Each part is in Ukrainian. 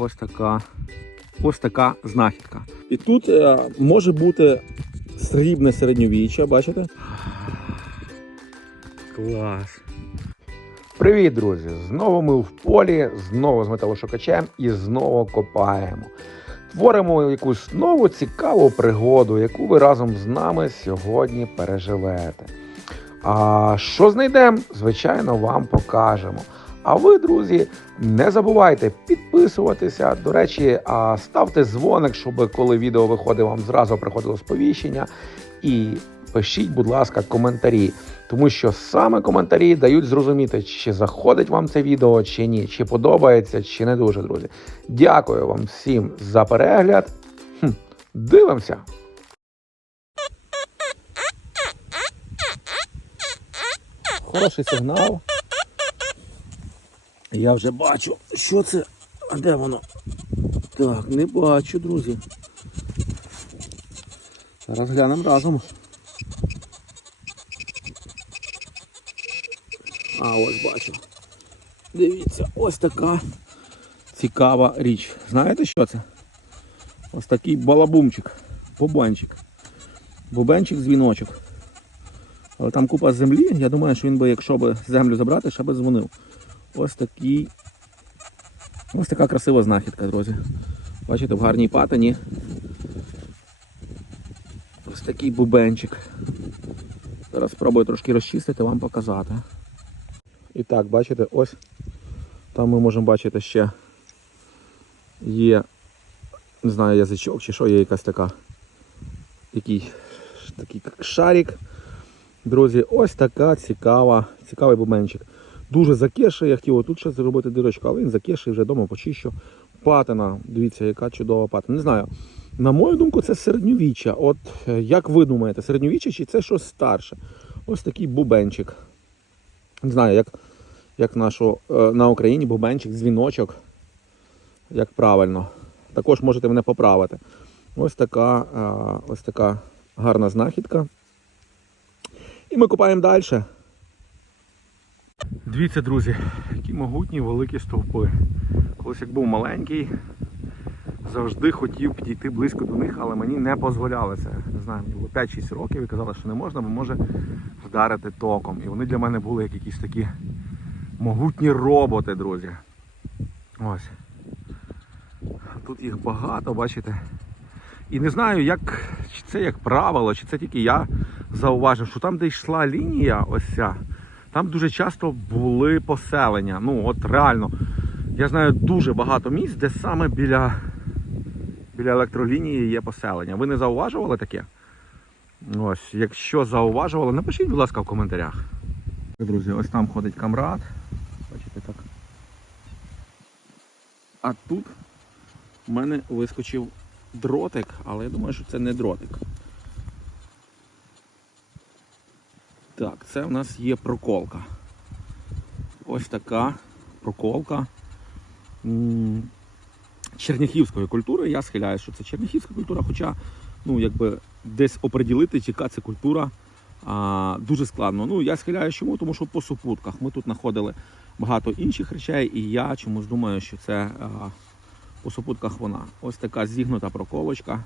ось така, ось така знахідка. І тут е, може бути срібне середньовіччя, бачите? Клас. Привіт, друзі! Знову ми в полі, знову з металошукачем і знову копаємо. Творимо якусь нову цікаву пригоду, яку ви разом з нами сьогодні переживете. А що знайдемо, звичайно, вам покажемо. А ви, друзі, не забувайте підписуватися. До речі, ставте дзвоник, щоб коли відео виходить, вам зразу приходило сповіщення. І пишіть, будь ласка, коментарі, тому що саме коментарі дають зрозуміти, чи заходить вам це відео, чи ні, чи подобається, чи не дуже, друзі. Дякую вам всім за перегляд. Хм, дивимося. Хороший сигнал. Я вже бачу, що це. А де воно? Так, не бачу, друзі. Зараз глянемо разом. А ось бачу. Дивіться, ось така цікава річ. Знаєте що це? Ось такий балабумчик, бубанчик. Бубенчик дзвіночок. Але там купа землі. Я думаю, що він би, якщо б землю забрати, ще би дзвонив. Ось такий. Ось така красива знахідка, друзі. Бачите, в гарній патині. Ось такий бубенчик. Зараз спробую трошки розчистити, вам показати. І так, бачите, ось там ми можемо бачити ще є, не знаю, язичок чи що, є якась така, який такий шарик. Друзі, ось така цікава, цікавий бубенчик. Дуже закеший, я хотів отут ще зробити дирочку, але він закеший, вже вдома почищу. Патина, дивіться, яка чудова патина. Не знаю. На мою думку, це середньовіччя. От е, як ви думаєте, середньовіччя чи це щось старше? Ось такий бубенчик. Не знаю, як, як нашу, е, на Україні бубенчик, дзвіночок. Як правильно. Також можете мене поправити. Ось така, е, ось така гарна знахідка. І ми копаємо далі. Дивіться, друзі, які могутні великі стовпи. Колись як був маленький, завжди хотів підійти близько до них, але мені не дозволяли це. Не знаю, мені було 5-6 років і казали, що не можна, бо може вдарити током. І вони для мене були як якісь такі могутні роботи, друзі. Ось. Тут їх багато, бачите. І не знаю, як, чи це як правило, чи це тільки я зауважив, що там, де йшла лінія, ось ця, там дуже часто були поселення. Ну, от реально, я знаю дуже багато місць, де саме біля, біля електролінії є поселення. Ви не зауважували таке? Ось, якщо зауважували, напишіть, будь ласка, в коментарях. Друзі, ось там ходить камрад. Бачите так. А тут в мене вискочив дротик, але я думаю, що це не дротик. Так, це в нас є проколка. Ось така проколка черняхівської культури. Я схиляюся, що це черняхівська культура, хоча ну, якби десь оприділити, яка це культура а, дуже складно. Ну, я схиляюся чому, тому що по супутках ми тут знаходили багато інших речей, і я чомусь думаю, що це а, по супутках вона. Ось така зігнута проколочка.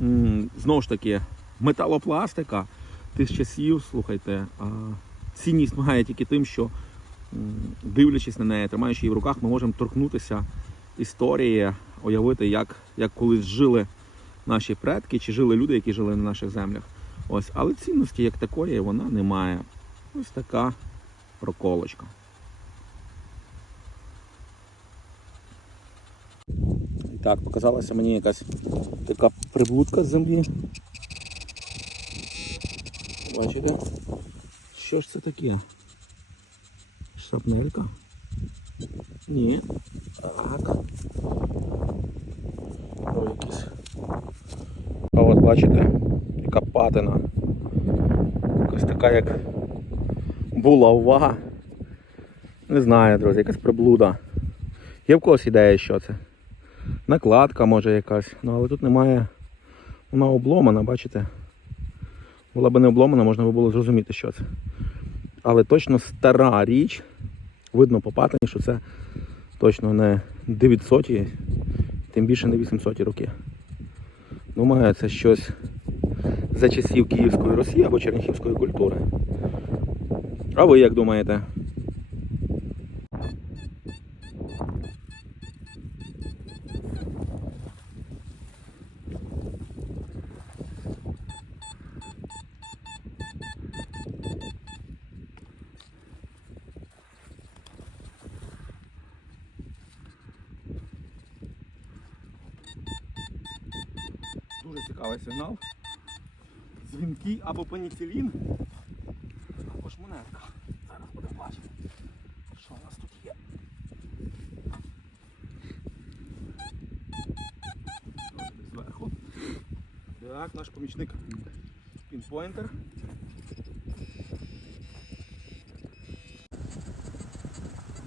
М, Знову ж таки, металопластика тих часів, слухайте, цінність має тільки тим, що дивлячись на неї, тримаючи її в руках, ми можемо торкнутися історії, уявити, як, як колись жили наші предки, чи жили люди, які жили на наших землях. Ось, але цінності як такої вона не має. Ось така проколочка. Так, показалася мені якась така приблудка з землі. Бачите? Що ж це таке? Шрапнелька? Ні. Ой, якийсь. А от бачите, яка патина. Якась така як булава. Не знаю, друзі, якась приблуда. Є в когось ідея, що це? Накладка може якась, ну але тут немає. Вона обломана, бачите? Була б не обломана, можна би було зрозуміти, що це. Але точно стара річ. Видно по патині, що це точно не, 900, тим більше не 800 роки. Думаю, це щось за часів Київської Росії або Черніхівської культури. А ви як думаєте? Дуже цікавий сигнал. Дзвінки або пеніцилін, або ж монетка. Зараз будемо бачити, що у нас тут є. Зверху. Так, наш помічник пінпойнтер.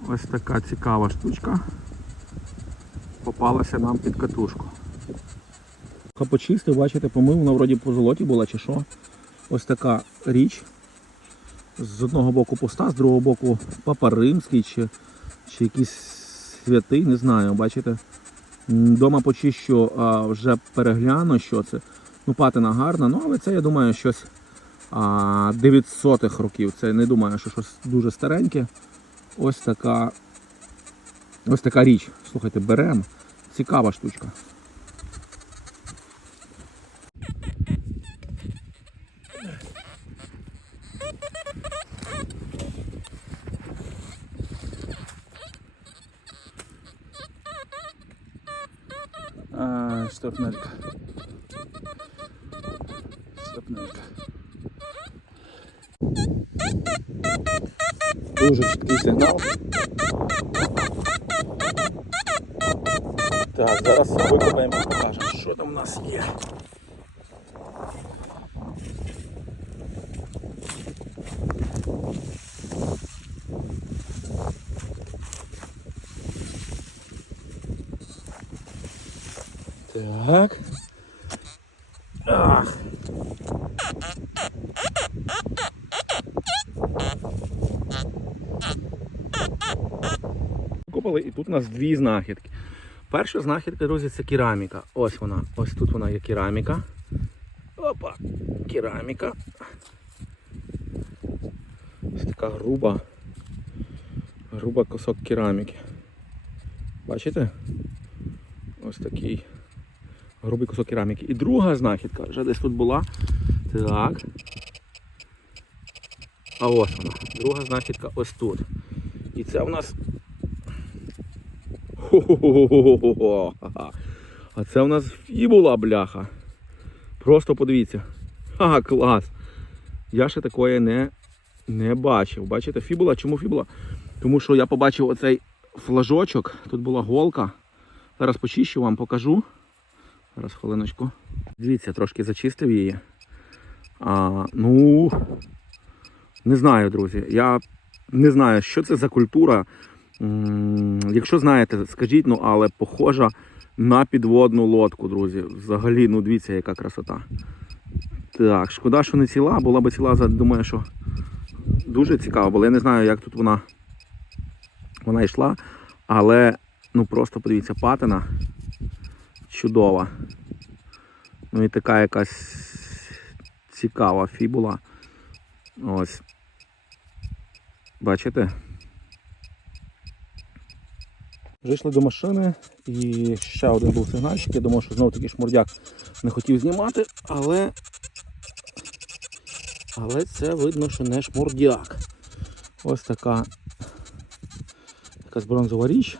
Ось така цікава штучка попалася нам під катушку. Почистив, бачите, помив, вона вроді по золоті була чи що. Ось така річ. З одного боку пуста, з другого боку папа римський чи, чи якийсь святий, не знаю, бачите. Дома почищу, а вже перегляну, що це. Ну, патина гарна, ну але це, я думаю, щось 900-х років. Це не думаю, що щось дуже стареньке. Ось така. Ось така річ. Слухайте, беремо. Цікава штучка. А, штопнелька. Штопнелька. Дуже чіткий сигнал. Так, зараз викопаємо і покажемо, що там у нас є. Так. Ах. Купили і тут у нас дві знахідки. Перша знахідка, друзі, це кераміка. Ось вона. Ось тут вона є кераміка. Опа, кераміка. Ось така груба. Груба кусок кераміки. Бачите? Ось такий грубий кусок кераміки. І друга знахідка вже десь тут була. Так. А ось вона. Друга знахідка ось тут. І це у нас. Хо-хо-хо-хо-хо-хо. А це у нас фібула, бляха. Просто подивіться. Ха, клас. Я ще такої не, не бачив. Бачите, фібула? Чому фібула? Тому що я побачив оцей флажочок. Тут була голка. Зараз почищу вам покажу. Зараз хвилиночку. Дивіться, трошки зачистив її. А, ну, не знаю, друзі. Я не знаю, що це за культура. Якщо знаєте, скажіть, ну, але похожа на підводну лодку, друзі. Взагалі, ну дивіться, яка красота. Так, шкода, що не ціла, була би ціла, думаю, що дуже цікаво було. Я не знаю, як тут вона, вона йшла, але ну просто подивіться, патина чудова. Ну і така якась цікава фібула. Ось. Бачите? Вже до машини і ще один був сигнальчик. Я думав, що знову таки шмурдяк не хотів знімати, але. Але це видно, що не шмурдяк. Ось така якась бронзова річ.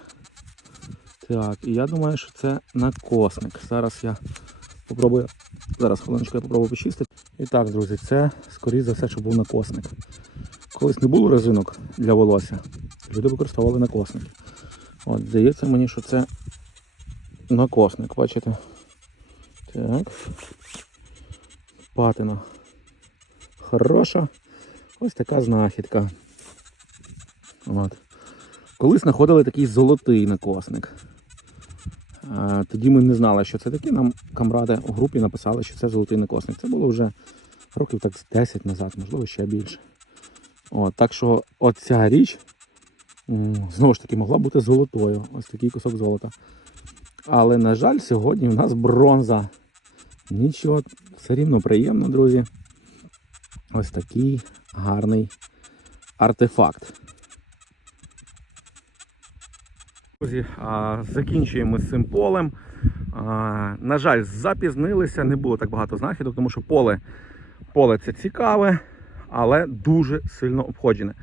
Так, і я думаю, що це накосник. Зараз я попробую. Зараз хвилиночку я попробую почистити. І так, друзі, це скоріш за все, що був накосник. Колись не було резинок для волосся. Люди використовували накосники. От, здається мені, що це накосник, бачите? Так. Патина. Хороша. Ось така знахідка. От. Колись знаходили такий золотий накосник. Тоді ми не знали, що це таке. Нам камради у групі написали, що це золотий накосник. Це було вже років так 10 назад, можливо, ще більше. От, так що оця річ Знову ж таки, могла бути золотою. Ось такий кусок золота. Але, на жаль, сьогодні в нас бронза. Нічого, все рівно приємно, друзі. Ось такий гарний артефакт. Друзі, закінчуємо з цим полем. На жаль, запізнилися, не було так багато знахідок, тому що поле, поле це цікаве, але дуже сильно обходжене.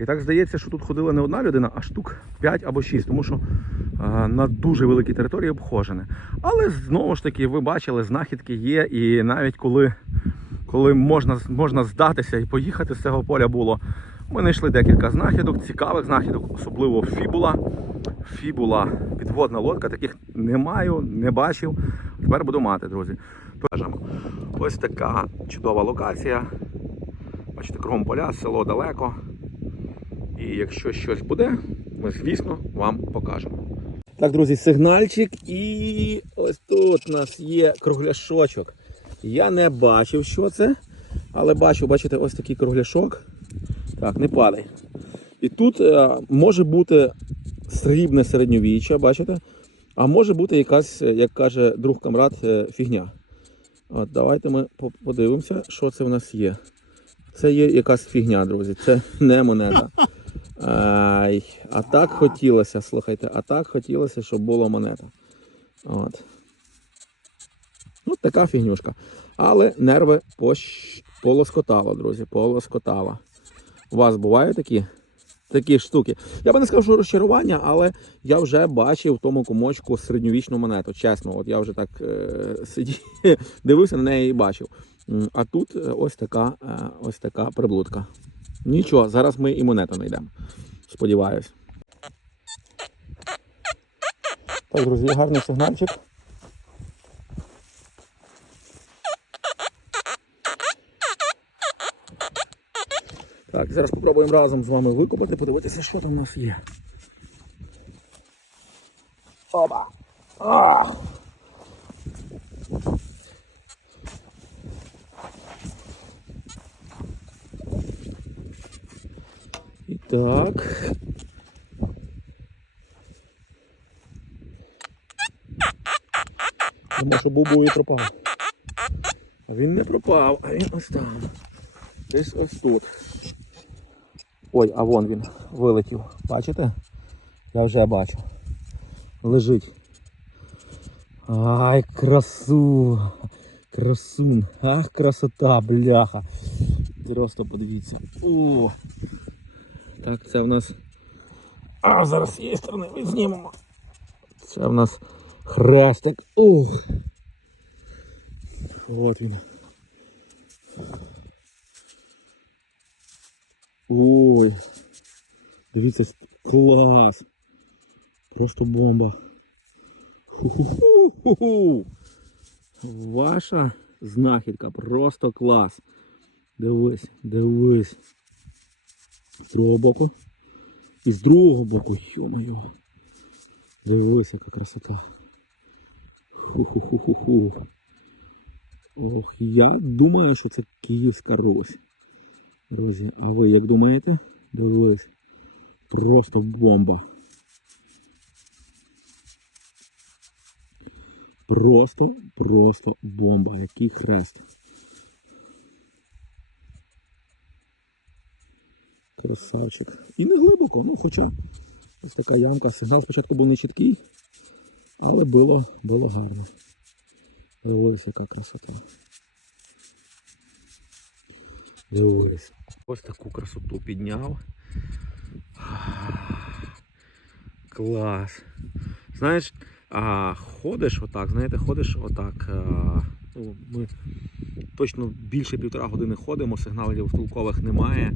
І так здається, що тут ходила не одна людина, а штук 5 або 6, тому що на дуже великій території обхожене. Але знову ж таки, ви бачили, знахідки є, і навіть коли, коли можна, можна здатися і поїхати з цього поля було. Ми знайшли декілька знахідок, цікавих знахідок, особливо фібула. Фібула, підводна лодка, таких не маю, не бачив. Тепер буду мати, друзі. Ось така чудова локація. Бачите, кругом поля, село далеко. І якщо щось буде, ми, звісно, вам покажемо. Так, друзі, сигнальчик. І ось тут у нас є кругляшочок. Я не бачив, що це, але бачу, бачите, ось такий кругляшок. Так, не падай. І тут е, може бути срібне середньовіччя, бачите? А може бути якась, е, як каже друг камрад, е, фігня. От, давайте ми подивимося, що це в нас є. Це є якась фігня, друзі. Це не монета. Ай, а так хотілося, слухайте, а так хотілося, щоб була монета. От. Ну, така фігнюшка. Але нерви пощ... полоскотало, друзі, полоскотало. У вас бувають такі, такі штуки. Я би не сказав, що розчарування, але я вже бачив в тому комочку середньовічну монету. Чесно, от я вже так е, сидів, дивився на неї і бачив. А тут е, ось така, е, ось така приблудка. Нічого, зараз ми і монету знайдемо. Сподіваюсь. Так, друзі, гарний сигнальчик. Так, зараз спробуємо разом з вами викопати, подивитися, що там у нас є. Оба! А! І так. Думаю, що і пропав. А він не пропав, а він ось там. Десь ось тут. Ой, а вон він вилетів. Бачите? Я вже бачу. Лежить. Ай, красу. Красун. Ах, красота, бляха. Просто подивіться. О! Так, це в нас. А, зараз з цієї сторони відзнімемо. Це в нас хрестик. Ух. От він. Ой. Дивіться, клас. Просто бомба. Ху-ху-ху-ху-ху. Ваша знахідка просто клас. Дивись, дивись. З другого боку. І з другого боку, йо-моє. Дивись, яка красота. Ху-ху-ху-ху-ху. Ох, я думаю, що це Київська Русь. Друзі, а ви як думаєте? Дивись. Просто бомба. Просто, просто бомба. Який хрест. Красавчик. І не глибоко, ну хоча ось така ямка. Сигнал спочатку був не чіткий, але було, було гарно. Дивись, яка красота. Дивись. Ось таку красоту підняв. Клас. Знаєш, ходиш отак, знаєте, ходиш отак. А, ну, ми точно більше півтора години ходимо, сигналів толкових немає.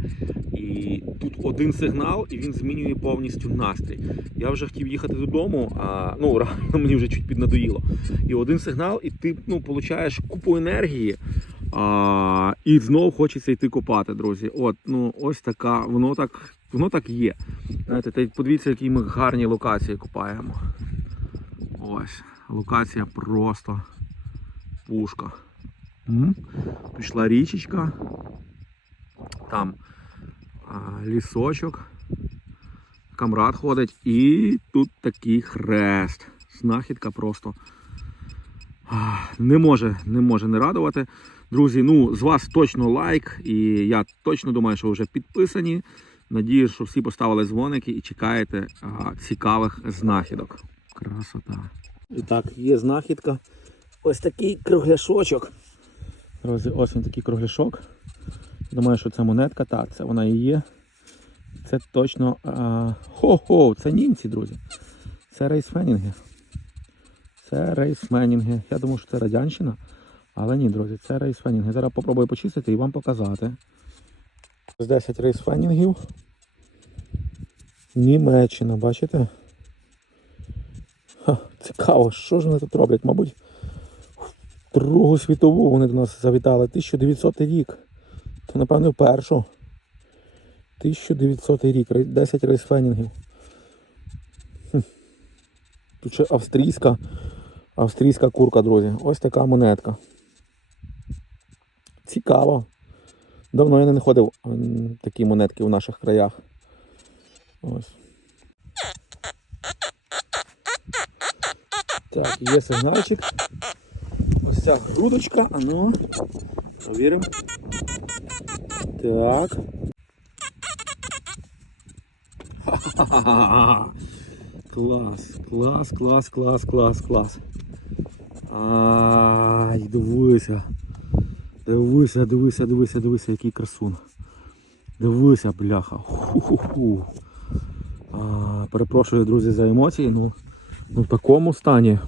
І тут один сигнал, і він змінює повністю настрій. Я вже хотів їхати додому, а ну реально мені вже чуть піднадоїло. І один сигнал, і ти ну, получаєш купу енергії. А, і знов хочеться йти копати, друзі. От, ну ось така, воно так, воно так є. Знаєте, та подивіться, які ми гарні локації копаємо. Ось, локація просто пушка. М? Пішла річечка, там а, лісочок. камрад ходить. І тут такий хрест. Знахідка просто не може, не може не радувати. Друзі, ну з вас точно лайк, і я точно думаю, що ви вже підписані. Надію, що всі поставили дзвоники і чекаєте а, цікавих знахідок. Красота. І так, є знахідка. Ось такий кругляшочок. Друзі, ось він такий кругляшок. Думаю, що це монетка, так, це вона і є. Це точно. Хо-хо, це німці, друзі. Це рейсфенінги. Це рейсфенінги. Я думаю, що це радянщина. Але ні, друзі, це рейсфенінги. Зараз попробую почистити і вам показати. Ось 10 рейсфенінгів. Німеччина, бачите? Ха, цікаво, що ж вони тут роблять? Мабуть, в Другу світову вони до нас завітали. 1900 рік. То, напевно, першу. 1900 рік. 10 рейсфенінгів. Хм. Тут ще австрійська, австрійська курка, друзі. Ось така монетка. Цікаво. Давно я не знаходив такі монетки в наших краях. Ось. Так, є сигнальчик. Ось ця грудочка, а ну. Повіримо. Так. Ха-ха-ха-ха. Клас, клас, клас, клас, клас, клас. Ай, дивися. Дивися, дивися, дивися, дивися, який красун. Дивися, бляха. Ху-ху-ху. Перепрошую, друзі, за емоції. Ну, ну, в такому стані.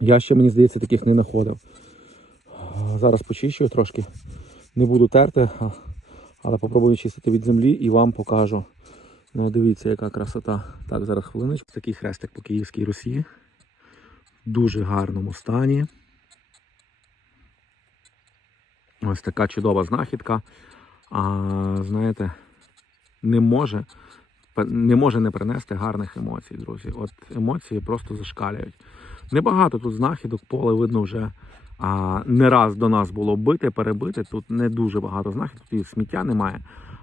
Я ще, мені здається, таких не знаходив. Зараз почищу трошки. Не буду терти, але попробую чистити від землі і вам покажу. Ну, дивіться, яка красота. Так, зараз хвилиночку. Такий хрестик по Київській Русі. В дуже гарному стані. Ось така чудова знахідка. А, знаєте, не може, не може не принести гарних емоцій, друзі. От емоції просто зашкалюють. Небагато тут знахідок, поле видно вже а, не раз до нас було бите, перебите. Тут не дуже багато знахідок, тут і сміття немає.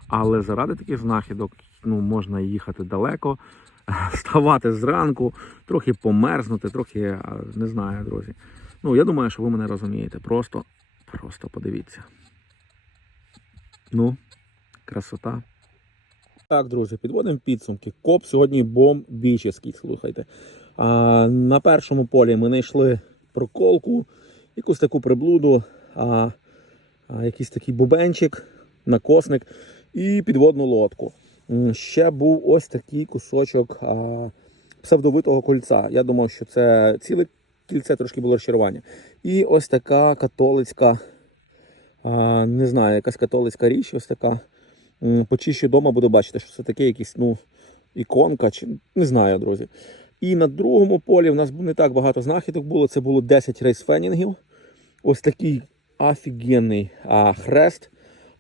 Але заради таких знахідок ну, можна їхати далеко, вставати зранку, трохи померзнути, трохи не знаю, друзі. Ну, я думаю, що ви мене розумієте. Просто, просто подивіться. Ну, красота. Так, друзі, підводимо підсумки. Коп сьогодні бомбічний, слухайте. А, на першому полі ми знайшли проколку, якусь таку приблуду, а, а, якийсь такий бубенчик, накосник і підводну лодку. Ще був ось такий кусочок а, псевдовитого кольця. Я думав, що це ціле кільце трошки було розчарування. І ось така католицька, не знаю, якась католицька річ, ось така. Почищу вдома, буду бачити, що це таке якийсь, ну, іконка, чи не знаю, друзі. І на другому полі в нас не так багато знахідок було. Це було 10 рейсфенінгів. Ось такий офігенний а, хрест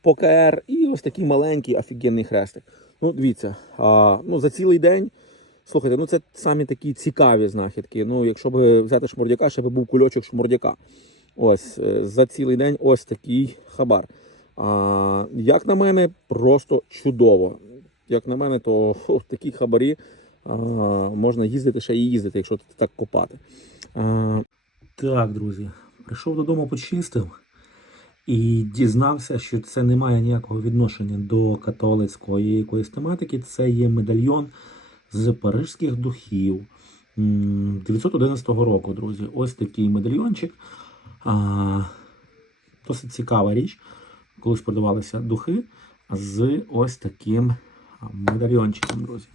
по КР і ось такий маленький офігенний хрестик. Ну, дивіться, а, ну, за цілий день. Слухайте, ну це самі такі цікаві знахідки. Ну, якщо б взяти шмурдяка, ще б був кульочок шмурдяка. Ось е, за цілий день ось такий хабар. А, як на мене, просто чудово. Як на мене, то фу, такі хабарі а, можна їздити ще і їздити, якщо так копати. А, так, друзі, прийшов додому, почистив і дізнався, що це не має ніякого відношення до католицької якоїсь тематики. Це є медальйон з парижських духів 911 року, друзі. Ось такий медальйончик. Досить цікава річ. Колись продавалися духи з ось таким медальйончиком, друзі.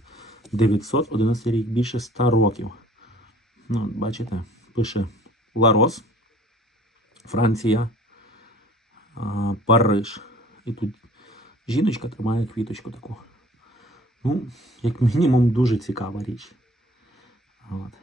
911 рік, більше 100 років. Ну, бачите, пише Ларос, Франція, Париж. І тут жіночка тримає квіточку таку. Ну, як мінімум, дуже цікава річ. От.